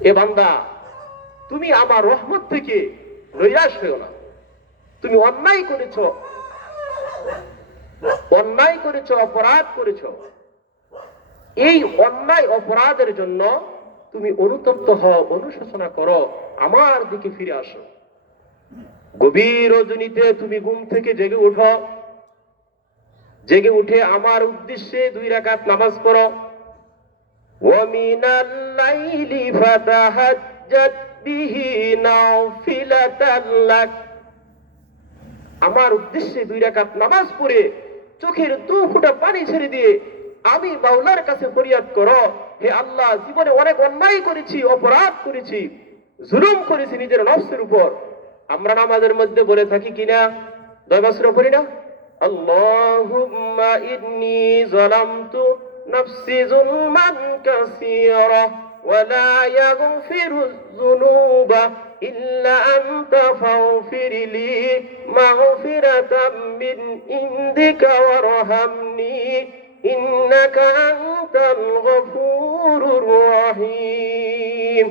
এ বান্দা, তুমি আমার রহমত থেকে নৈরাশ হইও না। তুমি অন্যায় করেছ, অপরাধ করেছ। এই অন্যায় অপরাধের জন্য তুমি অনুতপ্ত হও, অনুশোচনা করো, আমার দিকে ফিরে আসো। গভীর রজনীতে তুমি ঘুম থেকে জেগে উঠো, জেগে উঠে আমার উদ্দেশ্যে 2 রাকাত নামাজ পড়ো। ওয়ামিনাল লাইলি ফাতাহাজ্জাত বিহি নাফিলাতাল লাক। আমার উদ্দেশ্যে 2 রাকাত নামাজ পড়ে চোখের 2 ফোঁটা পানি ছেড়ে দিয়ে আমি মাওলার কাছে ফরিয়াদ করো, হে আল্লাহ, জীবনে অনেক অন্যায় করেছি, অপরাধ করেছি, জুলুম করেছি নিজের নফসের উপর। আমরা নামাজের মধ্যে বলে থাকি কিনা, দরবাসরা পড়ি না, আল্লাহুম্মা ইন্নী যালামতু নাফসি যুলমান কাসীরা ওয়া লা ইয়াগফিরুয যুনুবা ইল্লা আনতা ফাগফিরলি মাগফিরাতাম মিন ইনদিকা ওয়ারহামনি ইন্নাকা আনতাল গফুরুর রহিম।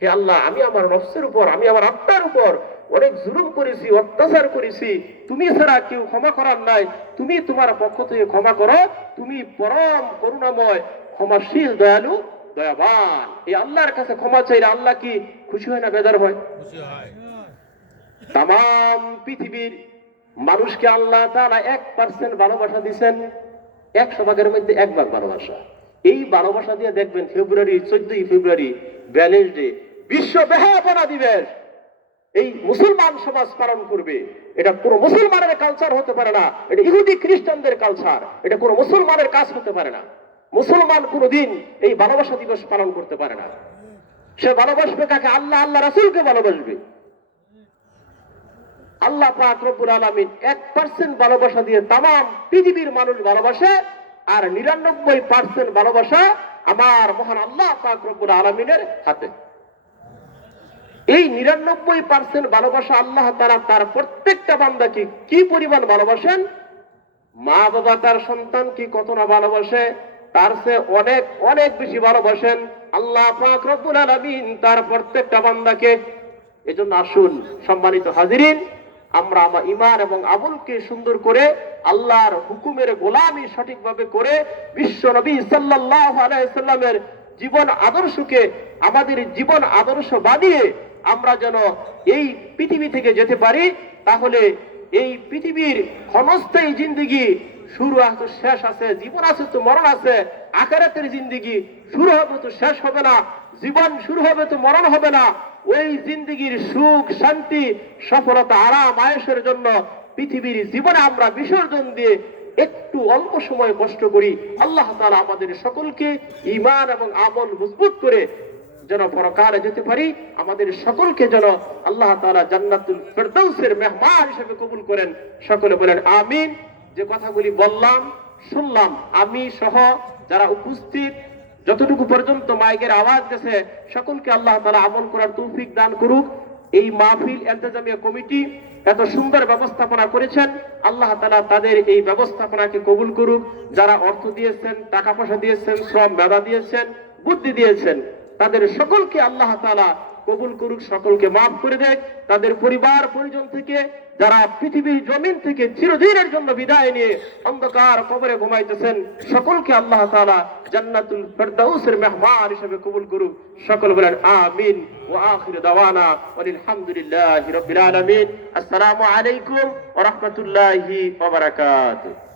হে আল্লাহ, আমি আমার নফসের উপর, আমি আমার আত্মার উপর অনেক জুলুম করেছি, অত্যাচার করেছি। তুমি ছাড়া কেউ ক্ষমা করার নাই। তুমি তোমার পক্ষ থেকে ক্ষমা করো। তুমি পরম করুণাময়, ক্ষমাশীল, দয়ালু, দয়াবান। এই আল্লাহর কাছে ক্ষমা চাইলে আল্লাহ কি খুশি হয় না বেজার হয়? তাম পৃথিবীর মানুষকে আল্লাহ তাআলা 1% ভালোবাসা দিয়েছেন। 100 ভাগের মধ্যে 1 ভাগ ভালোবাসা। এই ভালোবাসা দিয়ে দেখবেন ফেব্রুয়ারি 14 ফেব্রুয়ারি ভ্যালেন্টাইন ডে, বিশ্ব বেহায়াপনা দিবস এই মুসলমান সমাজ পালন করবে। এটা কোনো মুসলমানের কালচার হতে পারে না, এটা ইহুদি খ্রিস্টানদের কালচার। এটা কোনো মুসলমানের কাজ হতে পারে না। মুসলমান কোনোদিন এই ভালোবাসা দিবস পালন করতে পারে না। সে ভালোবাসবে কাকে? আল্লাহ, আল্লাহ রাসূলকে ভালোবাসবে। আল্লাহ পাক রব্বুল আলামিন 1% ভালোবাসা দিয়ে তাম পৃথিবীর মানুষ ভালোবাসে, আর 99% ভালোবাসা আমার মহান আল্লাহ পাক রব্বুল আলামিনের হাতে। এই 99% ভালোবাসা আল্লাহ তাআলা তার প্রত্যেকটা বান্দাকে কি পরিমাণ ভালোবাসেন, মা বাবা তার সন্তানকে কত না ভালোবাসে, তার চেয়ে অনেক অনেক বেশি ভালোবাসেন আল্লাহ পাক রব্বুল আলামিন তার প্রত্যেকটা বান্দাকে। এজন্য আসুন সম্মানিত হাজিরিন, আমরা আমার ঈমান এবং আমলকে সুন্দর করে আল্লাহর হুকুমের গোলামি সঠিকভাবে করে বিশ্ব নবী সাল্লাল্লাহু আলাইহি সাল্লামের জীবন আদর্শকে আমাদের জীবন আদর্শ বানিয়ে আমরা যেন এই পৃথিবী থেকে যেতে পারি। তাহলে এই পৃথিবীর ক্ষণস্থায়ী জিন্দেগি শুরু আছে, শেষ আছে, জীবন আছে তো মরণ আছে। আখিরাতের জিন্দেগি শুরু হবে তো শেষ হবে না, জীবন শুরু হবে তো মরণ হবে না। ওই জিন্দেগির সুখ, শান্তি, সফলতা, আরাম, আয়েশের জন্য পৃথিবীর জীবনে আমরা বিসর্জন দিয়ে একটু অল্প সময় কষ্ট করি। আল্লাহ তাআলা আমাদের সকলকে ঈমান এবং আমল মজবুত করে যেন পরকালে যেতে পারি। আমাদের সকলকে যেন আল্লাহ তাআলা জান্নাতুল ফেরদাউসের মেহমান হিসেবে কবুল করেন। সকলে বলেন আমিন। যে কথাগুলি বললাম, শুনলাম, আমি সহ যারা উপস্থিত, যতটুকু পর্যন্ত মাইকের আওয়াজ গেছে, সকলকে আল্লাহ তাআলা আমল করার তৌফিক দান করুক। এই মাহফিল ইন্তেজামিয়া কমিটি এত সুন্দর ব্যবস্থাপনা করেছেন, আল্লাহ তাআলা তাদের এই ব্যবস্থাপনাকে কবুল করুক। যারা অর্থ দিয়েছেন, টাকা পয়সা দিয়েছেন, শ্রম মেধা দিয়েছেন, বুদ্ধি দিয়েছেন, তাদের সকলকে আল্লাহ তাআলা কবুল করুক, সকলকে মাফ করে দেয়। তাদের পরিবার পরিজন থেকে যারা পৃথিবীর জমিন থেকে চিরদিনের জন্য বিদায় নিয়ে অন্ধকার কবরে ঘুমাইতেছেন, সকলকে আল্লাহ তাআলা জান্নাতুল ফেরদাউসের মেহমান হিসেবে কবুল করুক। সকল বলেন আমিন। ওয়া আখিরু দাওয়ানা আলহামদুলিল্লাহি রাব্বিল আলামিন। আসসালামু আলাইকুম ওয়া রাহমাতুল্লাহি ওয়া বারাকাতুহু।